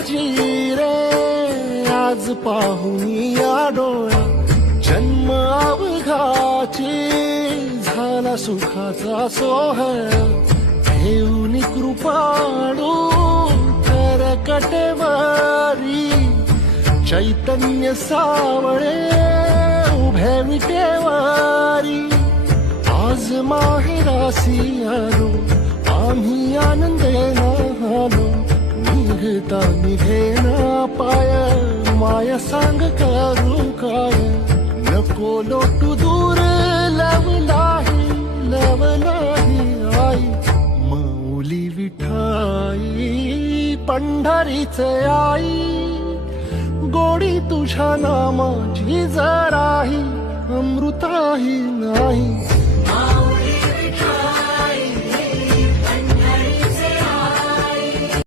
माझी रे आज पाहून या डोळ्या जन्म अवघाची झाला सुखाचा सोहळा. घेऊन कृपाडू तर कटेवारी चैतन्य सावळे उभे विटेवारी. आज माहेरासी आलो आम्ही आनंदे आलो निघता निघेना पाय माया सांग करू काय? नको लोटू दूर लवलाही लवलाही आई. माऊली विठाई पंढरीच आई. गोडी तुझ्या नामाची जराही अमृताही नाही.